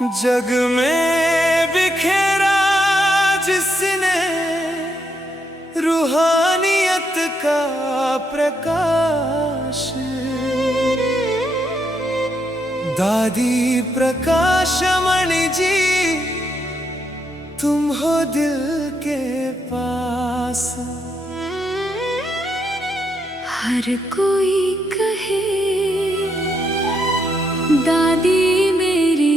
जग में बिखेरा जिसने रूहानियत का प्रकाश, दादी प्रकाशमणि जी तुम हो दिल के पास। हर कोई कहे दादी मेरी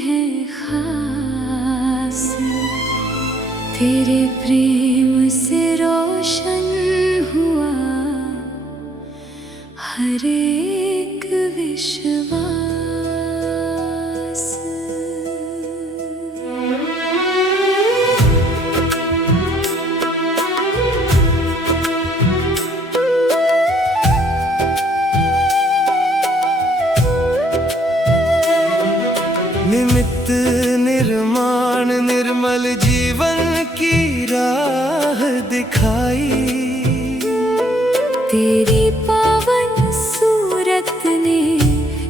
है खास, तेरे प्रेम से रोशन हुआ हर एक विश्वास। निमित्त निर्माण निर्मल जीवन की राह दिखाई, तेरी पावन सूरत ने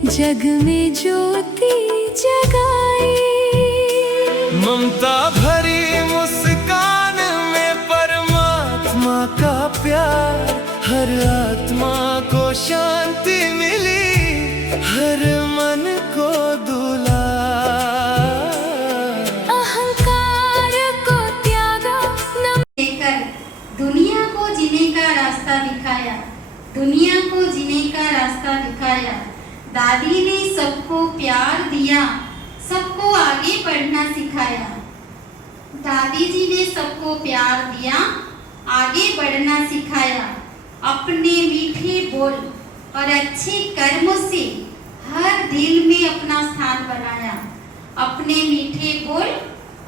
जग में ज्योति जगाई। ममता भरी मुस्कान में परमात्मा का प्यार, हर आत्मा को शांति मिली, हर मन को दुला। अहंकार को त्यागा, लेकर दुनिया को जीने का रास्ता दिखाया, दुनिया को जीने का रास्ता दिखाया। दादी ने सबको प्यार दिया, सबको आगे बढ़ना सिखाया। दादी जी ने सबको प्यार दिया, आगे बढ़ना सिखाया। अपने मीठे बोल और अच्छे कर्मों से हर दिल में अपना स्थान बनाया। अपने मीठे बोल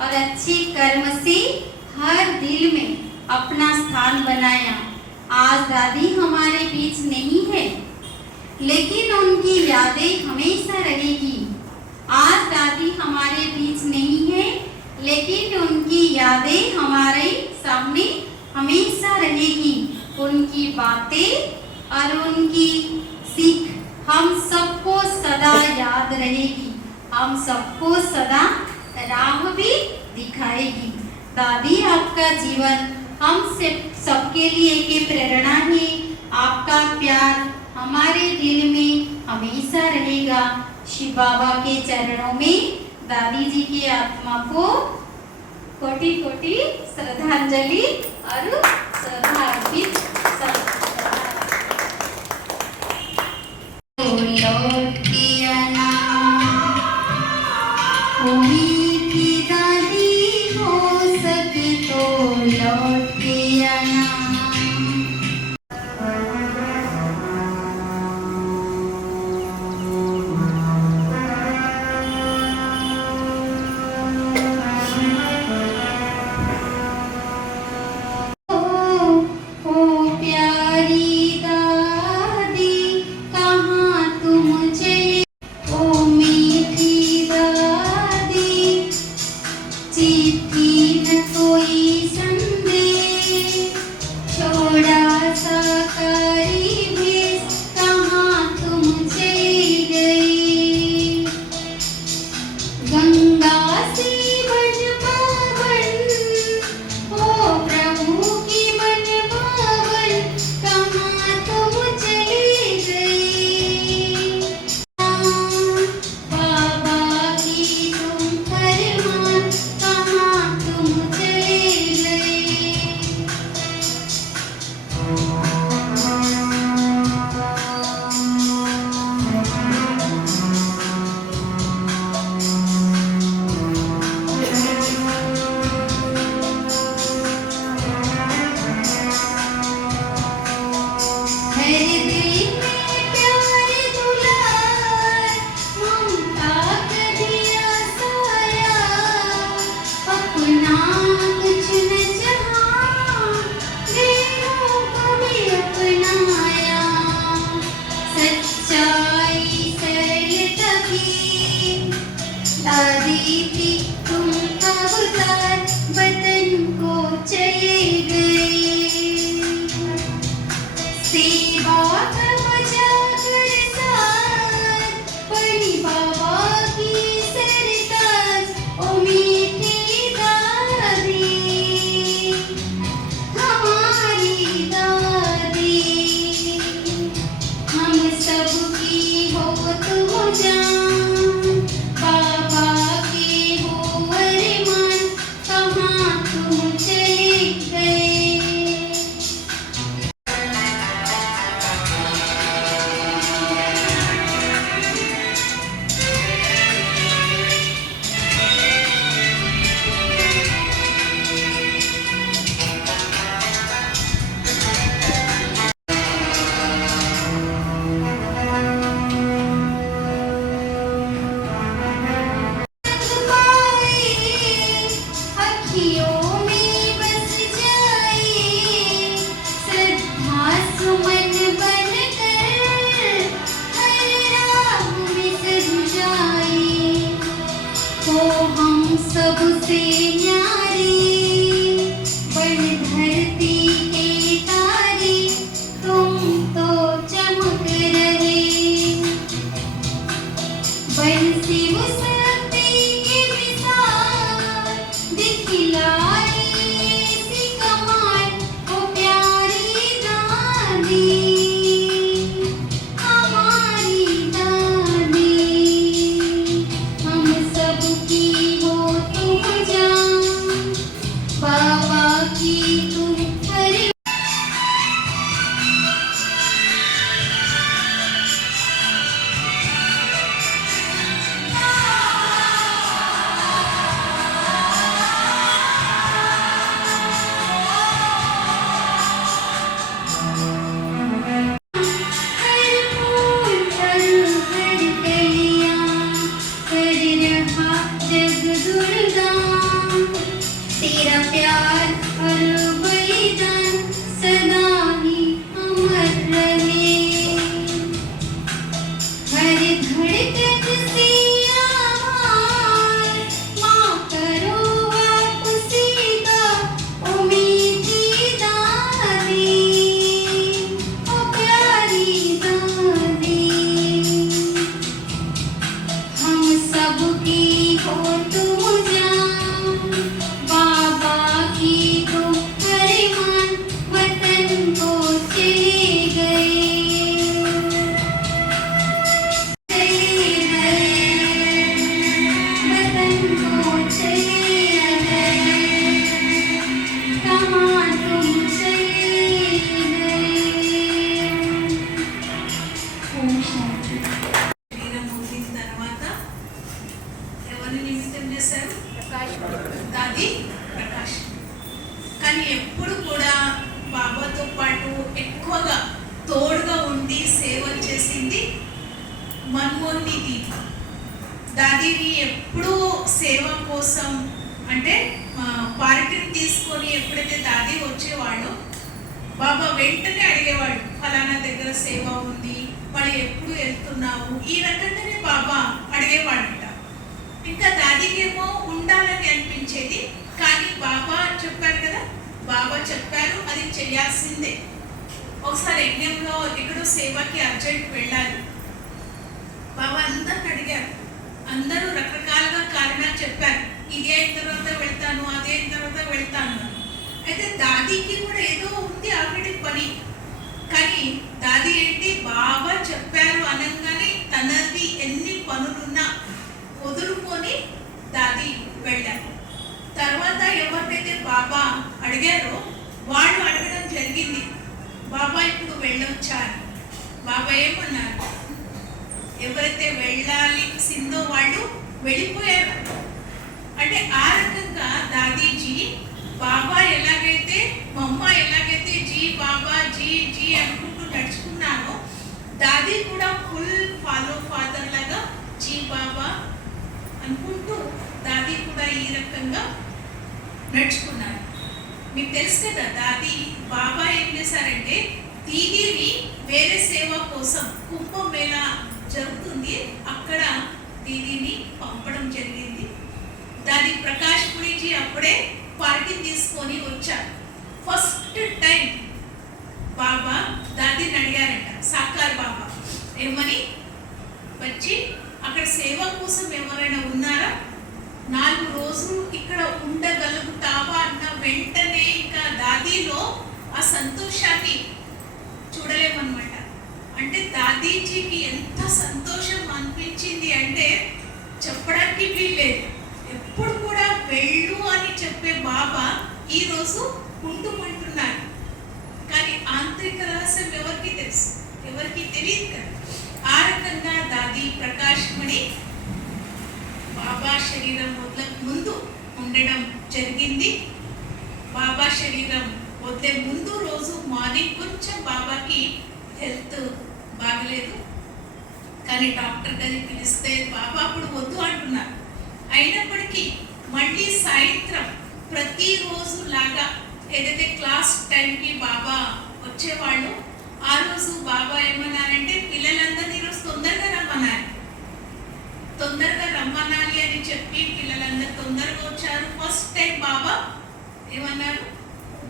और अच्छे कर्म से हर दिल में अपना स्थान बनाया। आज दादी हमारे बीच नहीं है, लेकिन उनकी यादें हमेशा रहेगी। आज दादी हमारे बीच नहीं है, लेकिन उनकी यादें हमारे सामने हमेशा रहेगी। उनकी बातें और उनकी सीख हम सबको सदा याद रहेगी, हम सबको सदा राह भी दिखाएगी। दादी आपका जीवन हम सबके लिए एक प्रेरणा है। आपका प्यार हमारे दिल में हमेशा रहेगा। शिव बाबा के चरणों में दादी जी की आत्मा को कोटि कोटि श्रद्धांजलि और श्रद्धा अर्पित। लौट के आना उम्मीद की दादी हो सके तो लौट के आना। बाबा की सरकार से न्यारे बन धरती के तारे तुम तो चमक रहे बंसी मुसलती के मिसाल दिखलाए सी कमाल ओ प्यारी दादी हमारी दादी हम सबकी हो तुम जान बाबा की तुम हरे हर फूल हर हर कलियां कर रहा जग दुर्गा तेरा प्यार और बलिदान सदा ही अमर रहे हर धड़कन से आवाज माँ करो वापसी का उम्मीदी दादी ओ प्यारी दादी हम सबकी हो तुम जान बाबा की तुम हरिमान वतन को चले गए वतन को चले गए कहाँ तुम चले गए ओम शांति శరీరం పొందిన తర్వాత ఎవరిని నిమిత్తం చేశారు? దాది ప్రకాష్. కానీ ఎప్పుడు కూడా బాబాతో పాటు ఎక్కువగా తోడుగా ఉండి సేవ చేసింది మన్మోహిని దీప. దాదిని ఎప్పుడూ సేవ కోసం అంటే పార్టీని తీసుకొని ఎప్పుడైతే దాది వచ్చేవాళ్ళు బాబా వెంటనే అడిగేవాడు ఫలానా దగ్గర సేవ ఉంది వాళ్ళు ఎప్పుడు వెళ్తున్నావు ఈ రకంగానే బాబా అడిగేవాడంట. ఇంకా దాదికేమో ఉండాలని అనిపించేది కానీ బాబా చెప్పారు కదా బాబా చెప్పారు అది చేయాల్సిందే. ఒకసారి యజ్ఞంలో ఎక్కడో సేవకి అర్జెంట్ వెళ్ళాలి బాబా అందరిని అడిగారు అందరూ రకరకాలుగా కారణాలు చెప్పారు ఇది అయిన తర్వాత వెళ్తాను అదే అయిన తర్వాత వెళ్తాను అయితే దాదికి కూడా ఏదో ఉంది ఆల్రెడీ పని కానీ దాది ఏంటి బాబా చెప్పారు అనగానే తనది ఎన్ని పనులున్నా వదులుకొని దాది వెళ్ళారు. తర్వాత ఎవరికైతే బాబా అడిగారో వాళ్ళు అడగడం జరిగింది బాబా ఇప్పుడు వెళ్ళొచ్చారు. బాబా ఏమన్నారు ఎవరైతే వెళ్ళాలి సిందో వాళ్ళు వెళ్ళిపోయారు. అంటే ఆ రకంగా దాదీజీ బాబా ఎలాగైతే మమ్మ ఎలాగైతే జీ బాబా జీ జీ అనుకుంటూ నడుచుకున్నారో దాది కూడా ఫుల్ ఫాలో ఫాదర్ లాగా జీ బాబా అనుకుంటూ దాది కూడా ఈ రకంగా నడుచుకున్నారు. మీకు తెలుసు కదా దాది బాబా ఏం చేశారంటే దీదీని వేరే సేవ కోసం కుంభమేళా జరుగుతుంది అక్కడ దీదీని పంపడం జరిగింది. దాది ప్రకాష్ పురిజీ అప్పుడే పార్టీ తీసుకొని వచ్చారు. ఫస్ట్ టైం బాబా దాదిని అడిగారంట సాకార్ బాబా ఏమని వచ్చి అక్కడ సేవ కోసం ఎవరైనా ఉన్నారా 4 రోజులు ఇక్కడ ఉండగలుగుతావా అన్న వెంటనే ఇంకా దాదీలో ఆ సంతోషాన్ని చూడలేమన్నమాట. అంటే దాదీజీకి ఎంత సంతోషం అనిపించింది అంటే చెప్పడానికి వీల్లేదు. ఎప్పుడు కూడా వెళ్ళు అని చెప్పే బాబా ఈరోజు ఉంటుమంటున్నారు. కానీ ఆంతరిక రహస్యం ఎవరికి తెలుసు ఎవరికి తెలియదు కదా. ఆ రకంగా దాది ప్రకాష్ మణి బాబా శరీరం వదలక ముందు ఉండడం జరిగింది. బాబా శరీరం వదిలే ముందు రోజు మార్నింగ్ కొంచెం బాబాకి హెల్త్ బాగలేదు కానీ డాక్టర్ గారిని పిలిస్తే బాబా అప్పుడు వద్దు అంటున్నారు. అయినప్పటికీ మళ్ళీ సాయంత్రం ప్రతిరోజు లాగా ఏదైతే క్లాస్ టైంకి బాబా వచ్చేవాళ్ళు ఆ రోజు బాబా ఏమన్నారంటే పిల్లలందరినీ ఈరోజు తొందరగా రమ్మన్నారు. తొందరగా రమ్మనాలి అని చెప్పి పిల్లలందరూ తొందరగా వచ్చారు. ఫస్ట్ టైం బాబా ఏమన్నారు,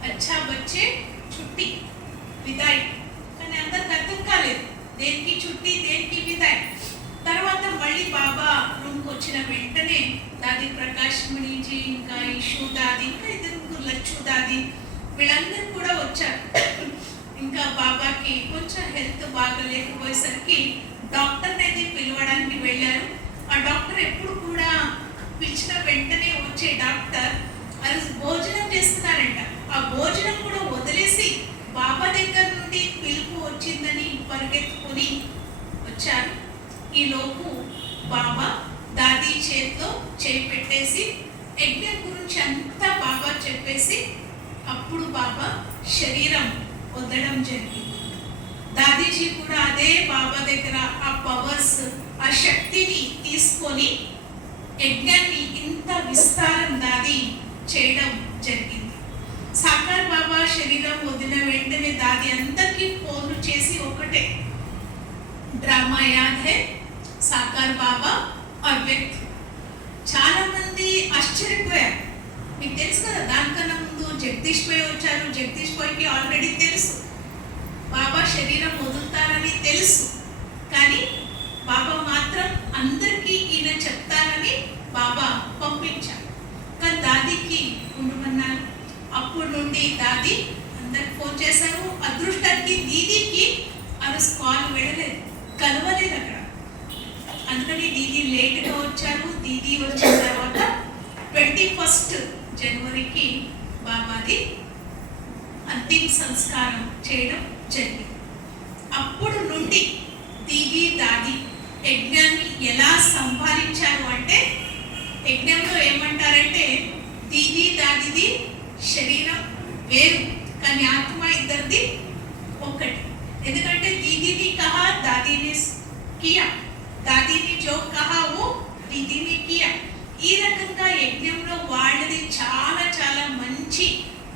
అచ్చా బచ్చే చుట్టి విదాయి. కానీ అందరికి అర్థం కాలేదు, దేనికి చుట్టి దేనికి విదాయి. తర్వాత మళ్ళీ బాబా రూమ్కి వచ్చిన వెంటనే దాది ప్రకాష్ మణిజీ, ఇంకా ఇషు దాది, ఇంకా ఇద్దరు లచ్చు దాది, వీళ్ళందరూ కూడా వచ్చారు. ఇంకా బాబాకి కొంచెం హెల్త్ బాగలేకపోయేసరికి డాక్టర్ని అయితే పిలవడానికి వెళ్ళారు. ఆ డాక్టర్ ఎప్పుడు కూడా పిలిచిన వెంటనే వచ్చే డాక్టర్ అది భోజనం చేస్తున్నారంట. ఆ భోజనం కూడా వదిలేసి బాబా దగ్గర నుండి పిలుపు వచ్చిందని పరిగెత్తుకొని వచ్చారు. ఈలోపు బాబా దాది చేతిలో చేయి పెట్టేసి యజ్ఞం గురించి అంతా బాబా చెప్పేసి అప్పుడు బాబా శరీరం వదలడం జరిగింది. దాదీజీ కూడా అదే బాబా దగ్గర ఆ పవర్స్, ఆ శక్తిని తీసుకొని యజ్ఞాన్ని ఇంత విస్తారం దాది చేయడం జరిగింది. సాకార్ బాబా శరీరం వదిలిన వెంటనే దాది అందరికీ ఫోన్లు చేసి ఒకటే, డ్రామా యాద్ హై, సాకార్ బాబా और వ్యక్తి. చాలా మంది ఆశ్చర్యపోయారు. మీకు తెలుసు కదా, దానికన్నా ముందు జగదీష్ భాయ్ వచ్చారు. జగదీష్ భాయ్కి ఆల్రెడీ తెలుసు బాబా శరీరం వదులుతారని తెలుసు. కానీ బాబా మాత్రం అందరికీ ఈయన చెప్తారని బాబా పంపించారు. కానీ దాదికి ఉండమన్నారు. అప్పటి నుండి దాది అందరికి ఫోన్ చేశారు. అదృష్టానికి దీదీకి ఆ రోజు కాల్ వెళ్ళలేదు, కలవలేదు అక్కడ. అందుకని దీదీ లేట్గా వచ్చారు. దీదీ వచ్చిన తర్వాత 21 జనవరికి బాబాది అంతిమ సంస్కారం చేయడం జరిగింది. అప్పుడు నుండి దీదీ దాది యజ్ఞాన్ని ఎలా సంపాదించారు అంటే, యజ్ఞంలో ఏమంటారంటే దీదీ దాదిది శరీరం వేరు కానీ ఆత్మ ఇద్దరిది ఒక్కటి. ఎందుకంటే దీదీని కహా దాదీని కియా, దాదీని జో కహా ఓ దీదీని కియా. ఈ రకంగా యజ్ఞంలో వాళ్ళది చాలా చాలా మంచి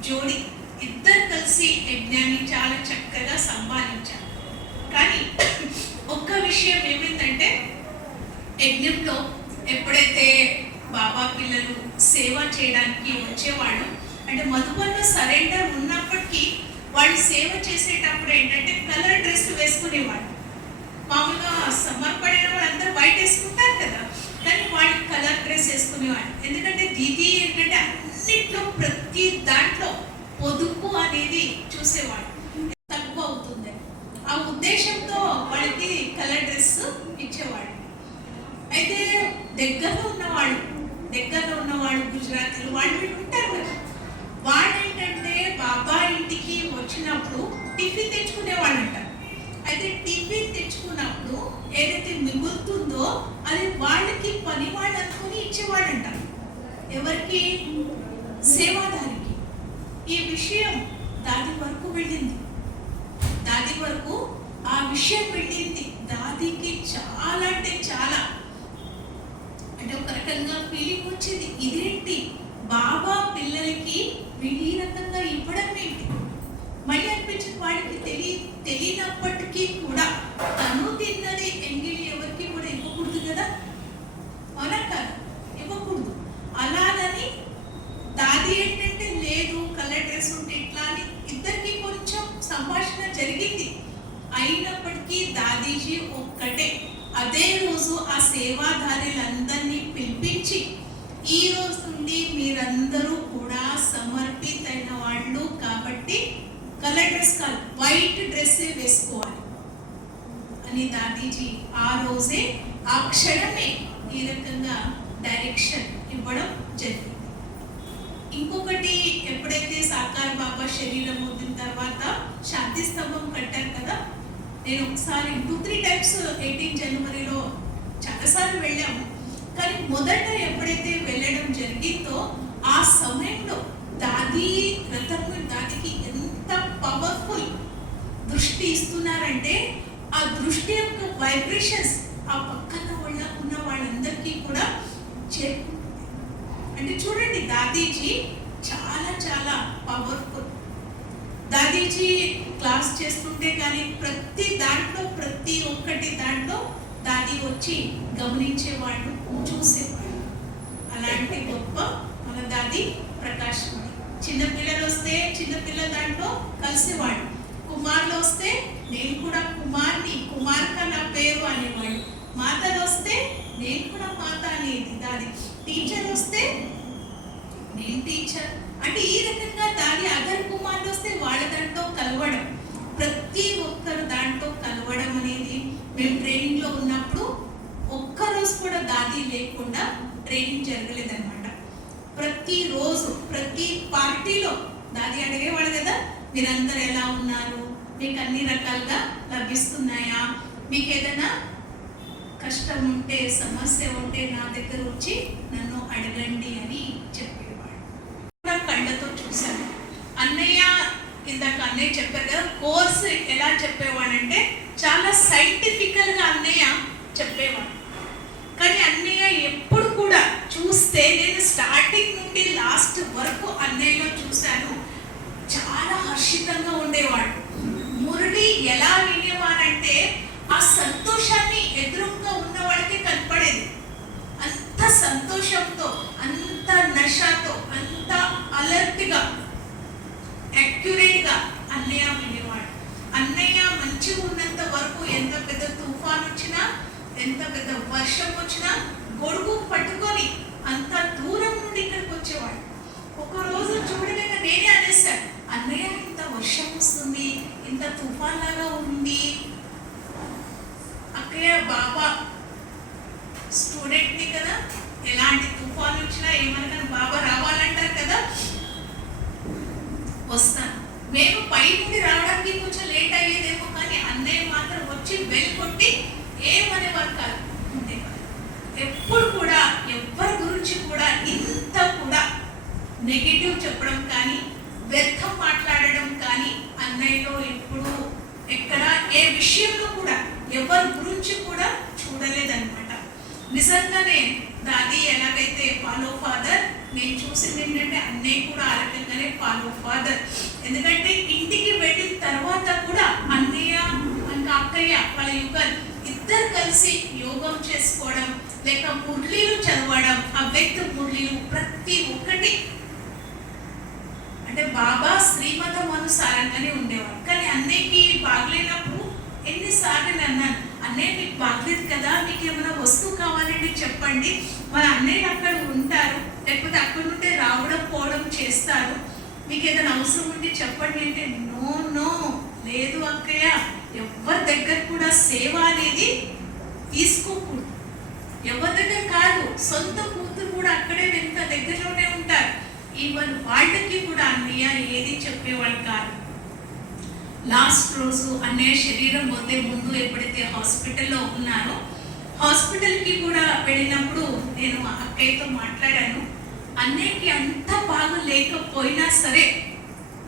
జోడి. ఇద్దరు కలిసి యజ్ఞాన్ని చాలా చక్కగా సంపాదించారు. కానీ ఒక్క విషయం ఏమైందంటే, యజ్ఞంలో ఎప్పుడైతే బాబా పిల్లలు సేవ చేయడానికి వచ్చేవాళ్ళు, అంటే మధుబన్లో సరెండర్ ఉన్నప్పటికీ వాళ్ళు సేవ చేసేటప్పుడు ఏంటంటే కలర్ డ్రెస్ వేసుకునేవాళ్ళు. మామూలుగా సమర్పడిన వాళ్ళందరూ వైట్ వేసుకుంటారు కదా, కానీ వాళ్ళు కలర్ డ్రెస్ వేసుకునేవాళ్ళు. ఎందుకంటే దీదీ ఏంటంటే అన్నిట్లో ప్రతి దాంట్లో పొదుపు అనేది చూసేవాళ్ళు, తక్కువ అవుతుంది ఆ ఉద్దేశంతో వాళ్ళకి కలర్ డ్రెస్ ఇచ్చేవాళ్ళు. అయితే దగ్గరలో ఉన్నవాళ్ళు గుజరాతీలు వాళ్ళు ఉంటారు కదా, వాళ్ళు ఏంటంటే బాబా ఇంటికి వచ్చినప్పుడు టిఫిన్ తెచ్చుకునేవాళ్ళు అంటారు. అయితే టిఫిన్ తెచ్చుకున్నప్పుడు ఏదైతే మిగులుతుందో అది వాళ్ళకి పని వాళ్ళు అనుకుని ఇచ్చేవాళ్ళు అంటారు. ఎవరికి? సేవాదారికి. ఈ విషయం దాది వరకు వెళ్ళింది. దాది వరకు ఆ విషయం వెళ్ళింది. దాదికి చాలా అంటే చాలా అంటే ఒక రకంగా ఫీలింగ్ వచ్చింది, ఇదేంటి బాబా పిల్లలకి వీళ్ళు ఈ రకంగా ఇవ్వడం ఏంటి. మళ్ళీ అనిపించింది వాళ్ళకి తెలియనప్పటికీ కూడా తను తిన్నది ఎంగిలి ఎవరికి కూడా ఇవ్వకూడదు కదా, అవునా కాదు, ఇవ్వకూడదు. అలాగని దాది ఏంటంటే లేదు కలర్ డ్రెస్ ఉంటే ఇట్లా అని ఇద్దరికి కొంచెం సంభాషణ జరిగింది. అయినప్పటికీ దాదీజీ ఒక్కటే అదే రోజు ఆ సేవాదారులందరినీ పిలిపించి, ఈ రోజు నుండి మీరందరూ కూడా సమర్పితైన వాళ్ళు కాబట్టి కలర్ డ్రెస్ కాదు వైట్ డ్రెస్ వేసుకోవాలి అని దాదీజీ ఆ రోజే ఆ క్షణమే ఈ రకంగా డైరెక్షన్ ఇవ్వడం జరిగింది. ఇంకొకటి, ఎప్పుడైతే సాకార్ బాబా శరీరం వదిలిన తర్వాత శాంతి స్తంభం కట్టారు కదా, నేను ఒకసారి 2-3 టైమ్స్ 18 జనవరిలో చాలాసార్లు వెళ్ళాము. కానీ మొదట ఎప్పుడైతే వెళ్ళడం జరిగిందో ఆ సమయంలో దాది రథంలో దాదికి ఎంత పవర్ఫుల్ దృష్టి ఇస్తున్నారంటే, ఆ దృష్టి యొక్క వైబ్రేషన్స్ ఆ పక్కన ఉన్న వాళ్ళందరికీ కూడా చేరుకుంటుంది. అంటే చూడండి, దాదీజీ చాలా చాలా పవర్ఫుల్. దాదీజీ క్లాస్ చేస్తుంటే కానీ ప్రతి ఒక్కటి దాంట్లో దాది వచ్చి గమనించేవాళ్ళు, చూసేవాళ్ళు. అలాంటి గొప్ప మన దాది ప్రకాశం. చిన్నపిల్లలు వస్తే చిన్నపిల్లల దాంట్లో కలిసేవాళ్ళు. కుమారులు వస్తే నేను కూడా కుమార్ని, కుమార్క నా పేరు అనేవాళ్ళు. మాతలు వస్తే నేను కూడా మాత అనేది దాది. టీచర్ వస్తే నేను టీచర్ అంటే ఈ రకంగా దాది. అదర్ కుమారులు వస్తే వాళ్ళ దాంట్లో కలవడం, ప్రతి ఒక్కరు దాంట్లో కలవడం అనేది మేము ట్రైనింగ్లో ఉన్నప్పుడు ఒక్కరోజు కూడా దాది లేకుండా ట్రైనింగ్ జరగలేదన్నమాట. ప్రతిరోజు ప్రతి పార్టీలో దాది అడిగేవాడు కదా, మీరందరూ ఎలా ఉన్నారు, మీకు అన్ని రకాలుగా లభిస్తున్నాయా, మీకు ఏదైనా కష్టం ఉంటే సమస్య ఉంటే నా దగ్గర వచ్చి నన్ను అడగండి అని చెప్పేవాడు. కళ్ళతో చూశాను. అన్నయ్య ఇందాక అన్నయ్య చెప్పారు కదా, కోర్సు ఎలా చెప్పేవాడంటే చాలా సైంటిఫికల్గా అన్నయ్య చెప్పేవాడు. కానీ అన్నయ్య ఎప్పుడు కూడా చూస్తే నేను స్టార్టింగ్ నుండి లాస్ట్ వరకు అన్నయ్యలో చూశాను, చాలా హర్షితంగా ఉండేవాడు. మురళి ఎలా వినేవాడంటే ఆ సంతోషాన్ని ఎదురుగా ఉన్నవాడికి కనపడేది. అంత సంతోషంతో, అంత నషతో, అంత అలర్ట్గా, యాక్యురేట్గా అన్నయ్య వినేవాడు. అన్నయ్య మంచిగా ఉన్నంత వరకు ఎంత పెద్ద తుఫాన్ వచ్చినా, ఎంత పెద్ద వర్షం వచ్చినా గొడుగు పట్టుకొని అంత దూరం నుండి ఇక్కడికి వచ్చేవాడు. ఒకరోజు చూడలేక నేనే అనేసాను, అన్నయ్య ఇంత వర్షం వస్తుంది, ఇంత తుఫాన్ లాగా ఉంది, అక్కయ్య బాబా స్టూడెంట్ని కదా, ఎలాంటి తుఫాన్ వచ్చినా ఏమన్నా బాబా రావాలంటారు కదా, వస్తాను. మేము పై నుండి రావడానికి కొంచెం లేట్ అయ్యేదేమో, కానీ అన్నయ్య మాత్రం వచ్చి బెల్ కొట్టి ఏమనేవారు కాదు. ఎప్పుడు కూడా ఎవరి గురించి కూడా ఇంత కూడా నెగిటివ్ చెప్పడం కానీ, వ్యర్థం మాట్లాడడం కానీ అన్నయ్యలో ఎప్పుడు ఎక్కడ ఏ విషయంలో కూడా ఎవరి గురించి కూడా చూడలేదన్నమాట. నిజంగానే దాది ఎలాగైతే ఫాలో ఫాదర్, నేను చూసింది ఏంటంటే అన్నయ్య కూడా ఆ రకంగానే ఫాలో ఫాదర్. ఎందుకంటే ఇంటికి వెళ్ళిన తర్వాత కూడా అన్నయ్య ఇంకా అక్కయ్య వాళ్ళ యుగల్ ఇద్దరు కలిసి యోగం చేసుకోవడం, లేక మురళీలు చదవడం, అవ్యక్త మురళీలు ప్రతి ఒక్కటి అంటే బాబా శ్రీమతం అనుసారంగానే ఉండేవాడు. కానీ అన్నయ్యకి బాగలేనప్పుడు ఎన్నిసార్లు నేను అన్నాను, అన్నయ్య మీకు బాగలేదు కదా, మీకు ఏమైనా వస్తువు కావాలంటే చెప్పండి, మన అన్నయ్య అక్కడ ఉంటారు, లేకపోతే అక్కడ నుండి రావడం పోవడం చేస్తారు, మీకు ఏదైనా అవసరం ఉంటే చెప్పండి అంటే, నో నో లేదు అక్కయ్య, ఎవరి దగ్గర కూడా సేవ అనేది తీసుకోకూడదు, ఎవరి దగ్గర కాదు, సొంత కూతురు కూడా అక్కడే వెనుక దగ్గరలోనే ఉంటారు. ఈవెన్ వాళ్ళకి కూడా అన్నయ్య ఏది చెప్పేవాళ్ళు కాదు. లాస్ట్ రోజు అన్నయ్య శరీరం వదిలే ముందు ఎప్పుడైతే హాస్పిటల్లో ఉన్నారో, హాస్పిటల్కి కూడా వెళ్ళినప్పుడు నేను అక్కయ్యతో మాట్లాడాను. అన్నయ్యకి అంత బాగా లేకపోయినా సరే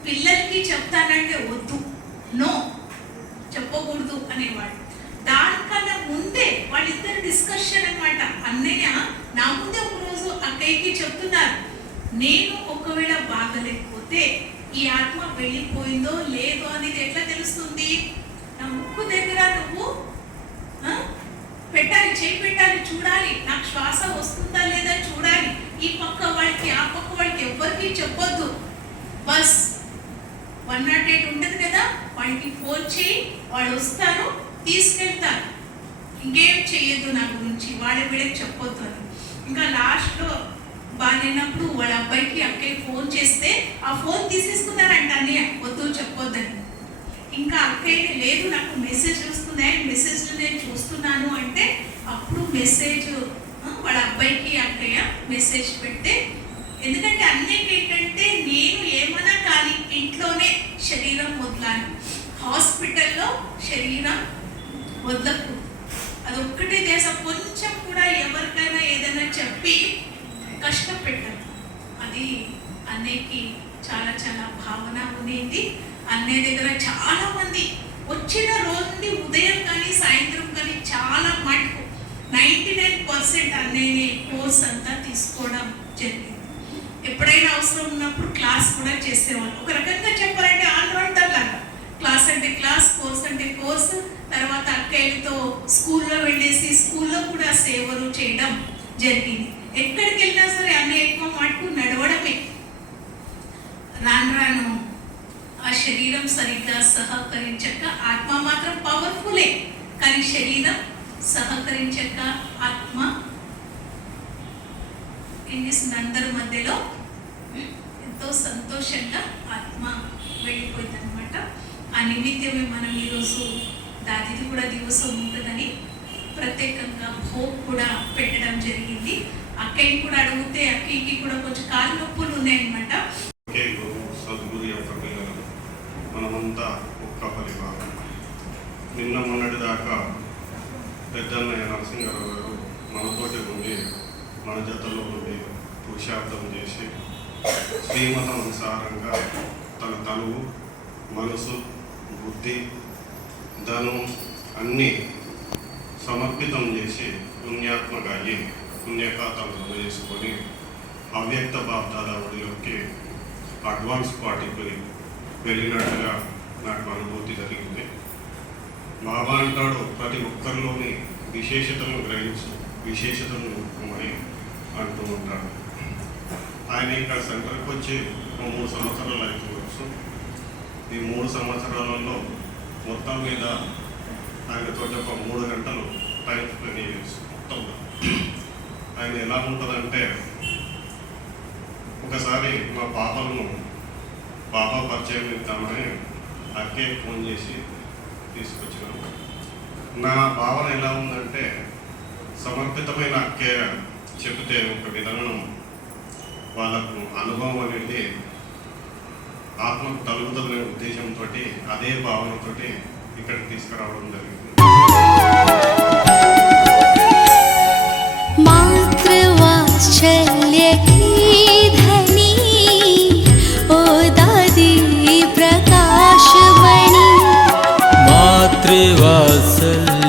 పిల్లలకి చెప్తానంటే వద్దు, నో చెప్పకూడదు అనేవాడు. దానికన్నా ముందే వాళ్ళిద్దరు డిస్కషన్ అనమాట. అన్నయ్య నా ముందే ఒకరోజు అక్కయ్యకి చెప్తున్నారు, నేను ఒకవేళ బాగలేకపోతే ఈ ఆత్మ వెళ్ళిపోయిందో లేదో అనేది ఎట్లా తెలుస్తుంది, నా ముక్కు దగ్గర నువ్వు పెట్టాలి, చేయి పెట్టాలి, చూడాలి, నాకు శ్వాస వస్తుందా లేదా చూడాలి, ఈ పక్క వాళ్ళకి ఆ పక్క వాళ్ళకి ఎవ్వరికి చెప్పొద్దు, బస్ 108 ఉంటుంది కదా, వాళ్ళకి ఫోన్ చేయి, వాళ్ళు వస్తారు, తీసుకెళ్తారు, ఇంకేం చెయ్యొద్దు నా గురించి, వాళ్ళ వీళ్ళకి చెప్పొద్దు అని. ఇంకా లాస్ట్లో బాగాలేనప్పుడు వాళ్ళ అబ్బాయికి అక్కయ్య ఫోన్ చేస్తే ఆ ఫోన్ తీసేసుకున్నారంట అన్నయ్య, వద్దు చెప్పొద్దని. ఇంకా అక్కయ్య లేదు నాకు మెసేజ్ వస్తున్నాయి, మెసేజ్లు నేను చూస్తున్నాను అంటే అప్పుడు మెసేజ్ వాళ్ళ అబ్బాయికి అక్కయ్య మెసేజ్ పెడితే, ఎందుకంటే అన్నయ్యకి ఏంటంటే నేను ఏమన్నా కానీ ఇంట్లోనే శరీరం వదలాలి, హాస్పిటల్లో శరీరం వదలకు, అదొక్కటే దేశం. కొంచెం కూడా ఎవరికైనా ఏదైనా చెప్పి కష్టపెట్టదు. అది అన్నయ్యకి చాలా చాలా భావన ఉండేది. అన్నయ్య దగ్గర చాలా మంది వచ్చిన రోజు నుండి ఉదయం కానీ సాయంత్రం కానీ చాలా మటుకు 99% అన్నయ్యనే కోర్స్ అంతా తీసుకోవడం జరిగింది. ఎప్పుడైనా అవసరం ఉన్నప్పుడు క్లాస్ కూడా చేసేవాళ్ళు. ఒక రకంగా చెప్పాలంటే ఆల్రౌండర్ లాగా క్లాస్ అంటే క్లాస్, కోర్స్ అంటే కోర్స్, తర్వాత అక్కయ్యలతో స్కూల్లో వెళ్ళేసి స్కూల్లో కూడా సేవలు చేయడం జరిగింది. ఎక్కడికి వెళ్ళినా సరే అన్నీ ఎక్కువ మటుకు నడవడమే. రాను రాను ఆ శరీరం సరిగ్గా సహకరించక, ఆత్మ మాత్రం పవర్ఫుల్లే కానీ శరీరం సహకరించక ఆత్మ ఏం చేసింది, అందరి మధ్యలో ఎంతో సంతోషంగా ఆత్మ వెళ్ళిపోయింది అనమాట. ఆ నిమిత్తమే మనం ఈరోజు దాదిది కూడా దివసం ఉంటుందని ప్రత్యేకంగా భోగ్ కూడా పెట్టడం జరిగింది. అక్కయ్యని కూడా అడిగితే అక్కయ్యకి కూడా కొంచెం కాలు నొప్పులు ఉన్నాయన్నమాట. సద్గురు యొక్క పిల్లలు మనమంతా ఒక్క పరివారం. నిన్న మొన్నటి దాకా పెద్దన్నయ్య నరసింహారావు గారు మనతోటి ఉండి మన జతలో ఉండి పురుషార్థం చేసి శ్రీమతం అనుసారంగా తన తనువు, మనసు, బుద్ధి, ధనం అన్నీ సమర్పితం చేసి పుణ్యాత్మగా అయ్యి పుణ్యఖాతాలు జమ చేసుకొని అవ్యక్త బాప్దాదా ఒడిలోకి అడ్వాన్స్ పార్టీకి వెళ్ళినట్టుగా నాకు అనుభూతి జరిగింది. బాబా అంటాడు, ప్రతి ఒక్కరిలోని విశేషతలను గ్రహించు, విశేషతలను ముఖ్యమని అంటూ ఉంటాడు. ఆయన ఇక్కడ సెంటర్కి వచ్చి 3 సంవత్సరాలు అయిపోవచ్చు. ఈ 3 సంవత్సరాలలో మొత్తం మీద ఆయనతో ఒక 3 గంటలు టైం స్పెండ్ చేయవచ్చు. మొత్తంగా ఆయన ఎలా ఉంటుందంటే, ఒకసారి మా పాపలను పాప పరిచయం ఇద్దామని అక్కే ఫోన్ చేసి తీసుకొచ్చినాము. నా భావన ఎలా ఉందంటే, సమర్పితమైన అక్కే చెబితే ఒక విధానం వాళ్ళకు అనుభవం అనేది ఆత్మకు తలుగుదలనే ఉద్దేశంతో అదే భావనతో ఇక్కడికి తీసుకురావడం జరిగింది. मातृवात्सल्य की धनी ओ दादी प्रकाशमणि, मातृवात्सल्य